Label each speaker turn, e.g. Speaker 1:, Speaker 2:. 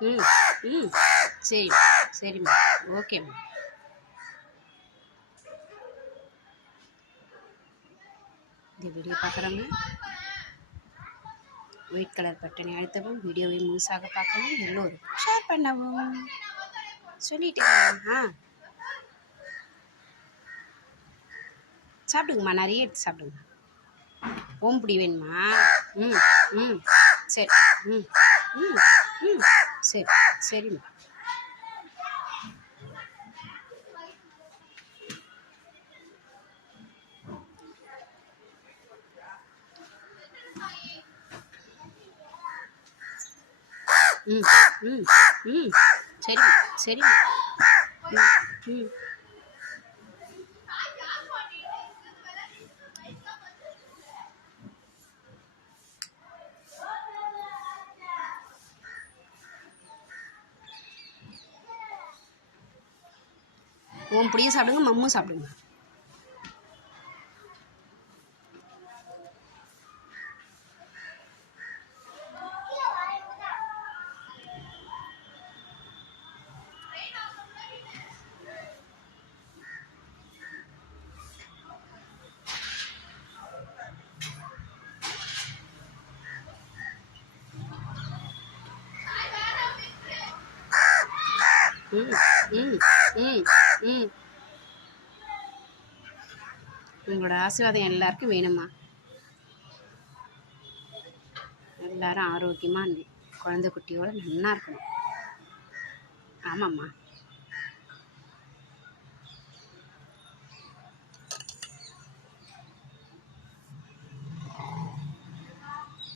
Speaker 1: ம் ம். சரி சரிம்மா. ஓகேம்மா இந்த வீடியோ பார்க்குறோம்மா ஒயிட் கலர் பட்டனை அழுத்தவும் வீடியோவை முழுசாக பார்க்கவும் எல்லோரும் ஷேர் பண்ணவும். சொல்லிட்டேன் ஆ சாப்பிடுங்கம்மா நிறைய எடுத்து சாப்பிடுங்க ஓம்புடி வேணுமா? ம் ம். சரி ம் ம் ம். சரி சரிம்மா. ம் ம் ம். சரிம்மா சரிம்மா. ம் ம். உன் பிடியும் சாப்பிடுங்க மம்மும் சாப்பிடுங்க Mm, mm, mm. உங்களோட ஆசீர்வாதம் எல்லாருக்கும் வேணுமா எல்லாரும் ஆரோக்கியமாக குழந்தை குட்டியோட நல்லா இருக்கணும். ஆமாம்மா.